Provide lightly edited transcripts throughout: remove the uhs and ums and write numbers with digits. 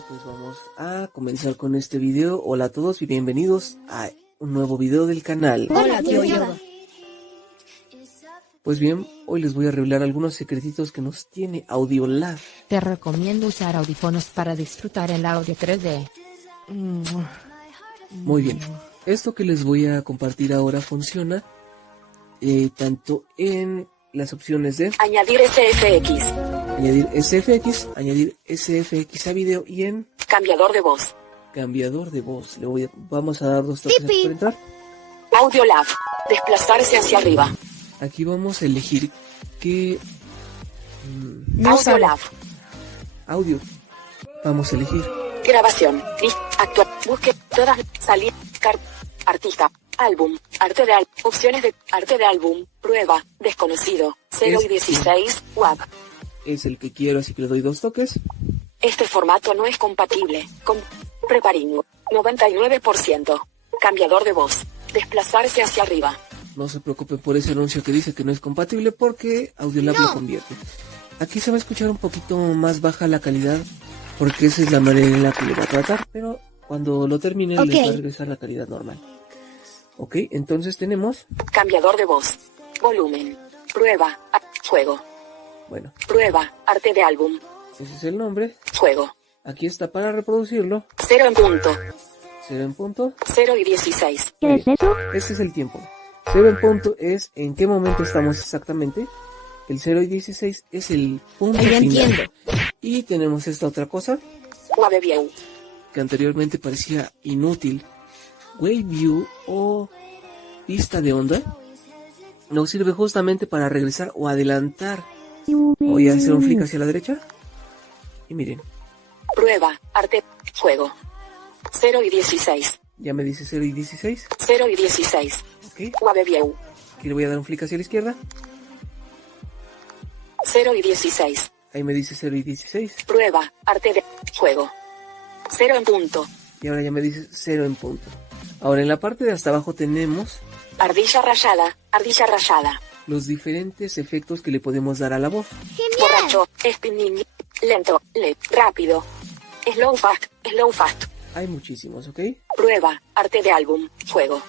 Bueno, pues vamos a comenzar con este video. Hola a todos y bienvenidos a un nuevo video del canal. Hola, tío Yoga. Pues bien, hoy les voy a revelar algunos secretitos que nos tiene Audiolab. Te recomiendo usar audífonos para disfrutar el audio 3D. Muy bien, esto que les voy a compartir ahora funciona tanto en las opciones de añadir SFX, añadir SFX a video y en cambiador de voz, cambiador de voz. Vamos a dar dos toques aquí para entrar. Audiolab, desplazarse hacia arriba, Aquí vamos a elegir qué Audiolab, audio vamos a elegir. grabación, actual, busque, todas, salir, artista, álbum, opciones de arte de álbum, prueba, desconocido, 0 y 16, WAV. Es el que quiero, así que le doy dos toques. Este formato no es compatible con Preparing, 99%, cambiador de voz, desplazarse hacia arriba. No se preocupen por ese anuncio que dice que no es compatible porque Audiolab lo convierte. Aquí se va a escuchar un poquito más baja la calidad porque esa es la manera en la que lo va a tratar, pero cuando lo termine les va a regresar la calidad normal. Ok, entonces tenemos Cambiador de voz, volumen, prueba, juego, bueno, prueba, arte de álbum, ese es el nombre. juego, Aquí está para reproducirlo. 0 en punto, 0 en punto. 0 y 16. ¿Qué es eso? Este es el tiempo. 0 en punto es en qué momento estamos exactamente. El 0 y 16 es el punto final. Entiendo. Y tenemos esta otra cosa Wave View, que anteriormente parecía inútil. Wave View o vista de onda nos sirve justamente para regresar o adelantar. Voy a hacer un flick hacia la derecha. Y miren, prueba, arte, juego, 0 y 16. ya me dice 0 y 16. 0 y 16. Ok, Wave View, aquí le voy a dar un flick hacia la izquierda. 0 y 16. Ahí me dice 0 y 16. Prueba, arte de juego, 0 en punto, Y ahora ya me dice 0 en punto. Ahora en la parte de hasta abajo tenemos ardilla rayada, los diferentes efectos que le podemos dar a la voz. borracho, spinning, lento, rápido, slow fast, Hay muchísimos, ¿ok? prueba, arte de álbum, juego,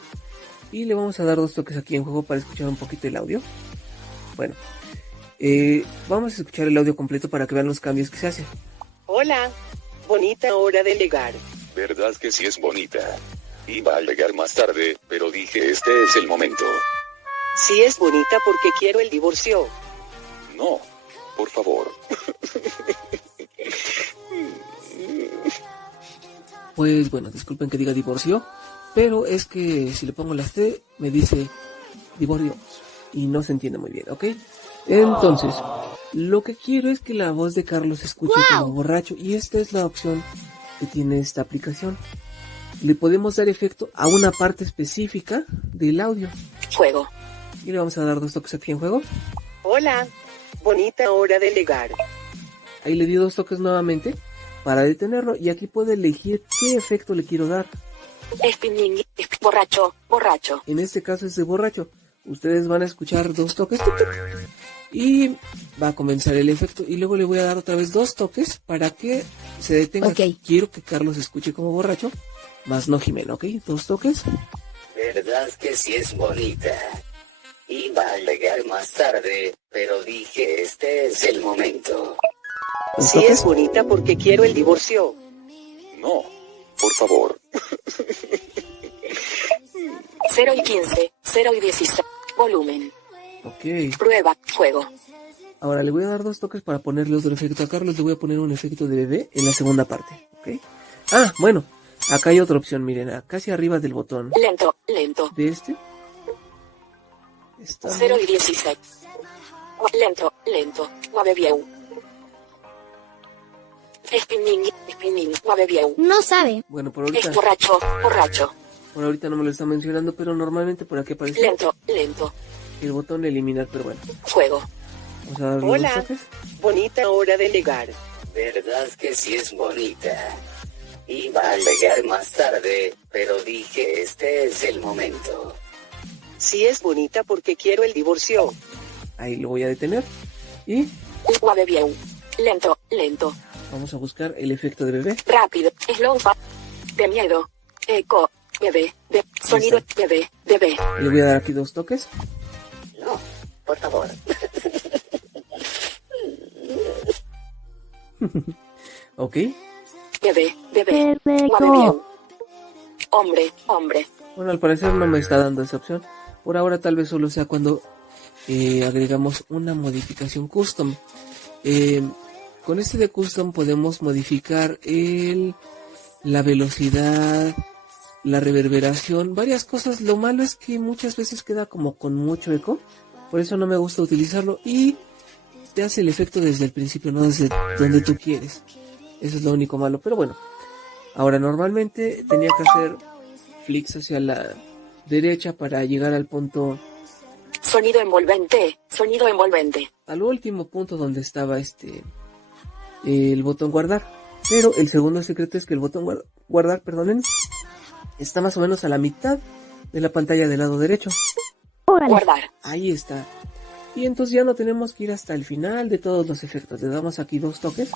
Y le vamos a dar dos toques aquí en juego para escuchar un poquito el audio. Bueno, vamos a escuchar el audio completo para que vean los cambios que se hacen. Hola, bonita hora de llegar. ¿Verdad que sí es bonita? Iba a llegar más tarde, pero dije este es el momento. Sí es bonita porque quiero el divorcio. No, por favor. Pues bueno, disculpen que diga divorcio, pero es que si le pongo la C me dice divorcio y no se entiende muy bien, ¿ok? Entonces, lo que quiero es que la voz de Carlos se escuche como borracho y esta es la opción que tiene esta aplicación. Le podemos dar efecto a una parte específica del audio. juego, Y le vamos a dar dos toques aquí en juego. Hola, bonita hora de llegar. Ahí le di dos toques nuevamente para detenerlo y aquí puede elegir qué efecto le quiero dar. spinning, borracho, En este caso es de borracho. Ustedes van a escuchar dos toques tic, tic, y va a comenzar el efecto y luego le voy a dar otra vez dos toques para que se detenga. Ok. Quiero que Carlos escuche como borracho, más no Jimena, ¿ok? Dos toques. ¿Verdad que sí es bonita? Iba a llegar más tarde, pero dije este es el momento. Dos Sí toques. es bonita porque quiero el divorcio. No, por favor. 0 y 15, 0 y 16, volumen, Ok. prueba, juego, Ahora le voy a dar dos toques para ponerle otro efecto a Carlos. Le voy a poner un efecto de bebé en la segunda parte, ¿ok? Ah, bueno, acá hay otra opción, miren, casi arriba del botón lento, de este. Estamos- 0 y 16. Lento, Wave View. Spinning, Wave View. No sabe. Bueno, por Es ahorita, borracho, por ahorita no me lo está mencionando, pero normalmente por aquí aparece lento, el botón de eliminar, pero bueno. juego, Vamos a darle Hola, dos toques. bonita hora de llegar. ¿Verdad que sí es bonita? Iba a llegar más tarde, pero dije este es el momento. Sí es bonita porque quiero el divorcio. Ahí lo voy a detener. Y Wave View. Lento, Vamos a buscar el efecto de bebé. Rápido. Slow. De miedo. Eco. Bebé. De sonido. Bebé. Bebé. Le voy a dar aquí 2 toques. No, por favor. Ok. Bebé. Bebé. Guave bien. Hombre. Hombre. Bueno, al parecer no me está dando esa opción. Por ahora tal vez solo sea cuando agregamos una modificación custom. Con este de custom podemos modificar la velocidad, la reverberación, varias cosas. Lo malo es que muchas veces queda como con mucho eco. Por eso no me gusta utilizarlo y te hace el efecto desde el principio, no desde donde tú quieres. Eso es lo único malo, pero bueno. Ahora normalmente tenía que hacer flicks hacia la derecha para llegar al punto, Sonido envolvente. Sonido envolvente. al último punto donde estaba el botón guardar. Pero el segundo secreto es que el botón guardar, perdonen, está más o menos a la mitad de la pantalla del lado derecho. Guardar. Ahí está. Y entonces ya no tenemos que ir hasta el final de todos los efectos. Le damos aquí 2 toques.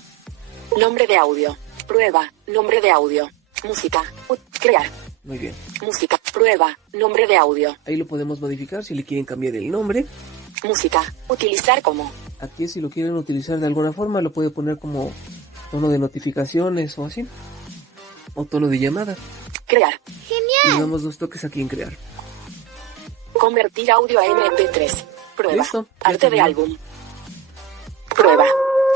Nombre de audio. Prueba. Nombre de audio. Música. Crear. Muy bien. Música. Prueba. Nombre de audio. Ahí lo podemos modificar si le quieren cambiar el nombre. Música. Utilizar como. Aquí si lo quieren utilizar de alguna forma lo puede poner como tono de notificaciones o así. O tono de llamada. Crear. Le damos 2 toques aquí en crear. Convertir audio a MP3. Prueba. Listo, ya Arte de terminó. álbum. Prueba.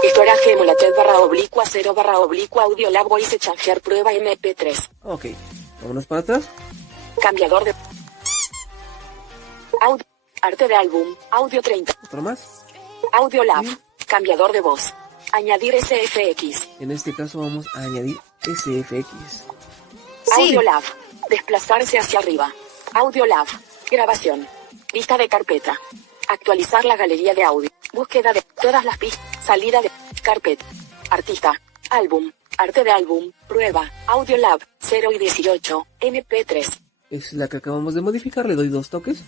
Storage emulated // audio lab voice changer prueba MP3. Ok. Vámonos para atrás. Cambiador de audio. Arte de álbum. Audio 30. Otro más. Audio lab. Cambiador de voz. Añadir SFX. En este caso vamos a añadir SFX. Audio lab. Desplazarse hacia arriba. Audio lab. Grabación. Lista de carpeta. Actualizar la galería de audio. Búsqueda de todas las pistas. Salida de carpeta. Artista. Álbum. Arte de álbum. Prueba. Audio lab. 0 y 18. MP3. Es la que acabamos de modificar. Le doy 2 toques.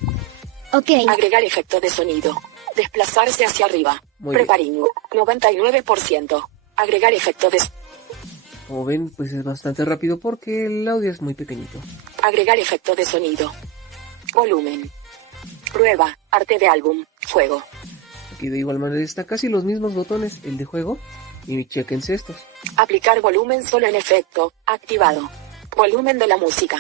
Agregar efecto de sonido. Desplazarse hacia arriba. Muy bien. Preparing. 99%. Agregar efecto de... Como ven, pues es bastante rápido porque el audio es muy pequeñito. Agregar efecto de sonido. Volumen. Prueba. Arte de álbum. Fuego. Aquí de igual manera están casi los mismos botones, el de juego. Y chequense estos. Aplicar volumen solo en efecto. Activado. Volumen de la música.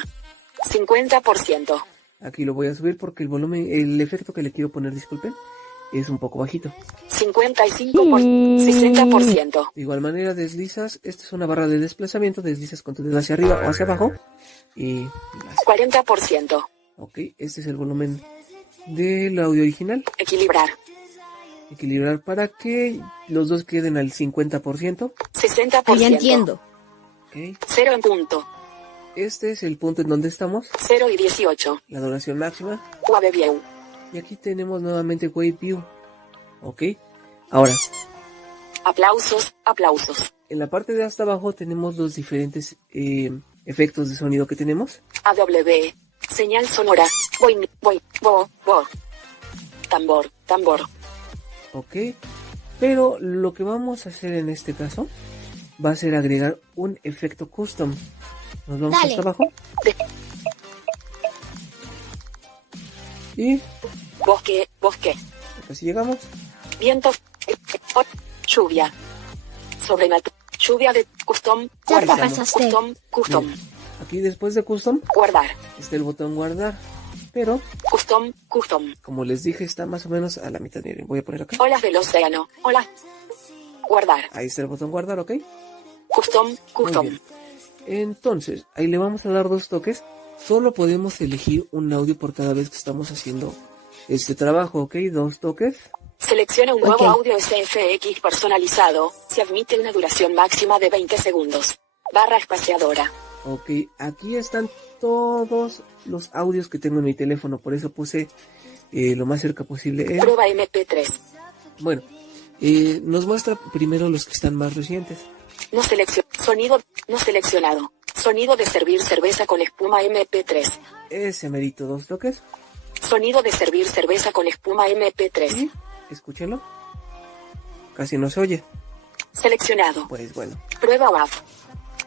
50%. Aquí lo voy a subir porque el volumen, el efecto que le quiero poner, disculpen, es un poco bajito. 60%. De igual manera deslizas, esta es una barra de desplazamiento, deslizas con tu dedo hacia arriba o hacia abajo. Y 40%. ok, este es el volumen del audio original. Equilibrar. Equilibrar para que los dos queden al 50%. 60%. Ya entiendo. Ok, 0 en punto. este es el punto en donde estamos, 0 y 18. la duración máxima. Wave view. Y aquí tenemos nuevamente Wave View. Ok, ahora, Aplausos. Aplausos. en la parte de hasta abajo tenemos los diferentes efectos de sonido que tenemos. AW. Señal sonora. Boing, boing, bo, bo. Tambor. Tambor. Ok, pero lo que vamos a hacer en este caso va a ser agregar un efecto custom. Nos vamos Dale. hasta abajo De- y Bosque. Bosque. casi llegamos. Viento. Lluvia. Sobrenatural. Lluvia de custom. Ya te Guardar. pasaste. Custom. Custom. Bien. Aquí después de custom Guardar. está el botón guardar, pero Custom. Custom. como les dije está más o menos a la mitad. Miren, voy a poner acá. Olas del océano. Hola. Guardar. Ahí está el botón guardar, ok. Custom. Muy Custom. bien. Entonces, ahí le vamos a dar 2 toques. Solo podemos elegir un audio por cada vez que estamos haciendo este trabajo, ok. 2 toques. Selecciona un nuevo Ok. audio SFX personalizado. Se admite una duración máxima de 20 segundos. Barra espaciadora. Ok, aquí están todos los audios que tengo en mi teléfono, por eso puse lo más cerca posible. Prueba MP3. Bueno, nos muestra primero los que están más recientes. No sonido no seleccionado. Sonido de servir cerveza con espuma MP3. Ese merito 2 toques. Sonido de servir cerveza con espuma MP3. Y escúchenlo. Casi no se oye. Seleccionado. Pues bueno. Prueba WAV.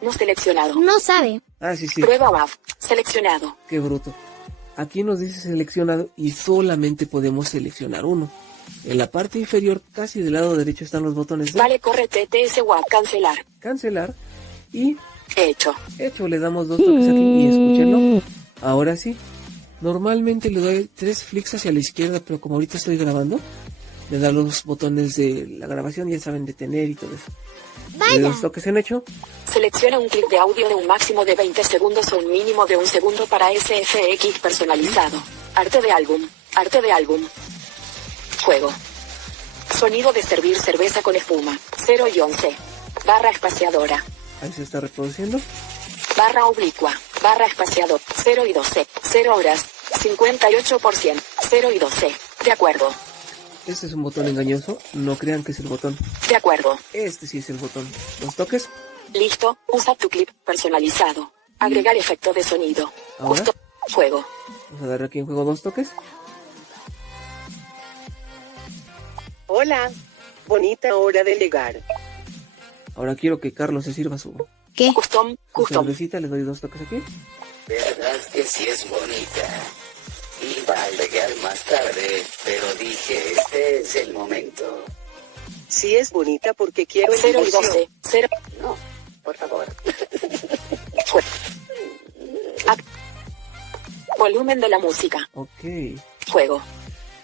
No seleccionado. No sabe. Ah, sí, sí. Prueba WAV. Seleccionado. Qué bruto. Aquí nos dice seleccionado y solamente podemos seleccionar uno. En la parte inferior, casi del lado derecho, están los botones de Vale, corre TTS WAV. Cancelar. cancelar y Hecho. hecho. Le damos 2 toques aquí y escúchenlo. Ahora sí. Normalmente le doy 3 flicks hacia la izquierda, pero como ahorita estoy grabando, le da los botones de la grabación, ya saben, detener y todo eso. Le doy 2 toques en hecho. Selecciona un clip de audio de un máximo de 20 segundos o un mínimo de 1 segundo para SFX personalizado. Arte de álbum. Arte de álbum. Juego. Sonido de servir cerveza con espuma. 0 y 11. Barra espaciadora. Ahí se está reproduciendo. Barra oblicua. Barra espaciador. 0 y 12. 0 horas. 58%. 0 y 12. De acuerdo. Este es un botón engañoso. No crean que es el botón. De acuerdo. Este sí es el botón. 2 toques. Listo. Usa tu clip personalizado. Agregar efecto de sonido. Ahora. Justo. Juego. Vamos a darle aquí en juego 2 toques. Hola. Bonita hora de llegar. Ahora quiero que Carlos se sirva su ¿Qué? Custom. Custom. cervecita. Le doy 2 toques aquí. Verdad que sí es bonita. Iba a llegar más tarde, pero dije este es el momento. Sí es bonita porque quiero el 0 y divorcio. 12. 0. No, por favor. Volumen de la música. Ok. Juego.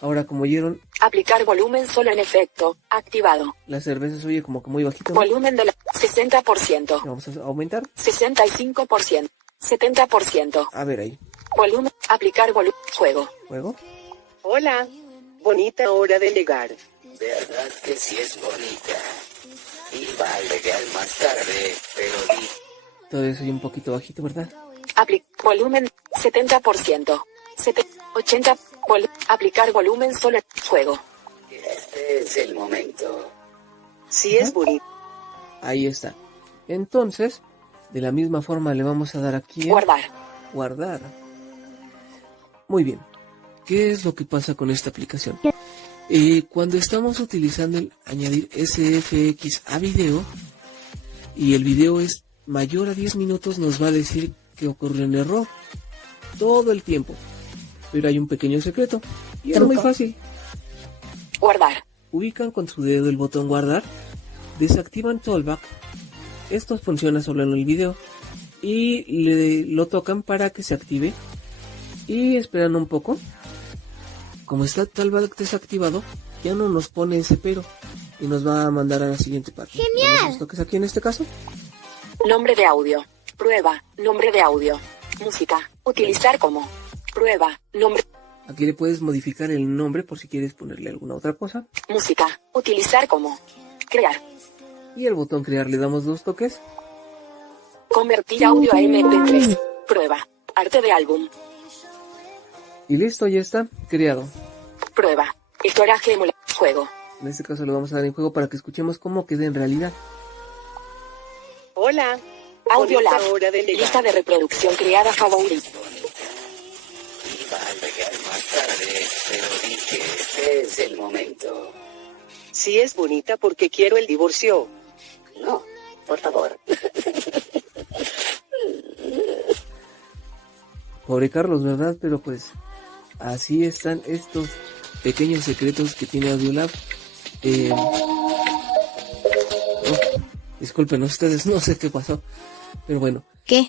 Ahora, como oyeron, Aplicar volumen solo en efecto. Activado. la cerveza se oye como que muy bajito, ¿no? Volumen de la 60%. Vamos a aumentar. 65%. 70%. A ver ahí. Volumen. Aplicar volumen. Juego. Juego. Hola. Bonita hora de llegar. Verdad que sí es bonita. Iba a llegar más tarde, pero dije Todavía se oye un poquito bajito, ¿verdad? Volumen. 70%. 80. Aplicar volumen solo en juego. este es el momento. Sí es bonita. Ahí está. Entonces, de la misma forma le vamos a dar aquí en Guardar. guardar. Muy bien. ¿Qué es lo que pasa con esta aplicación? Cuando estamos utilizando el añadir SFX a video y el video es mayor a 10 minutos, nos va a decir que ocurrió un error todo el tiempo. Pero hay un pequeño secreto y es muy fácil. Guardar. Ubican con su dedo el botón guardar, desactivan Tollback. Esto funciona solo en el video y lo tocan para que se active y esperan un poco. Como está Tollback desactivado, ya no nos pone ese pero y nos va a mandar a la siguiente parte. ¡Genial! Los toques aquí en este caso. Nombre de audio. Prueba. Nombre de audio. Música. Utilizar como. Prueba. Nombre. Aquí le puedes modificar el nombre por si quieres ponerle alguna otra cosa. Música. Utilizar como. Crear. Y el botón crear le damos 2 toques. Convertir audio a MP3. Prueba. Arte de álbum. Y listo, ya está creado. Prueba. Estoraje emula. Juego. En este caso lo vamos a dar en juego para que escuchemos cómo queda en realidad. Hola. Audio Bonita Lab. hora de llegar. Lista de reproducción creada favorita. iba a llegar más tarde, pero dije este es el momento. Sí es bonita porque quiero el divorcio. No, por favor. Pobre Carlos, ¿verdad? Pero pues así están estos pequeños secretos que tiene Audiolab. Disculpen ustedes, no sé qué pasó, pero bueno. ¿Qué?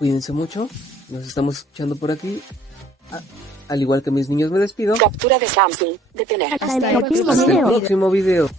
Cuídense mucho, nos estamos escuchando por aquí. Al igual que mis niños, me despido. Captura de Samsung. Detener. Hasta el próximo Hasta el video. próximo video.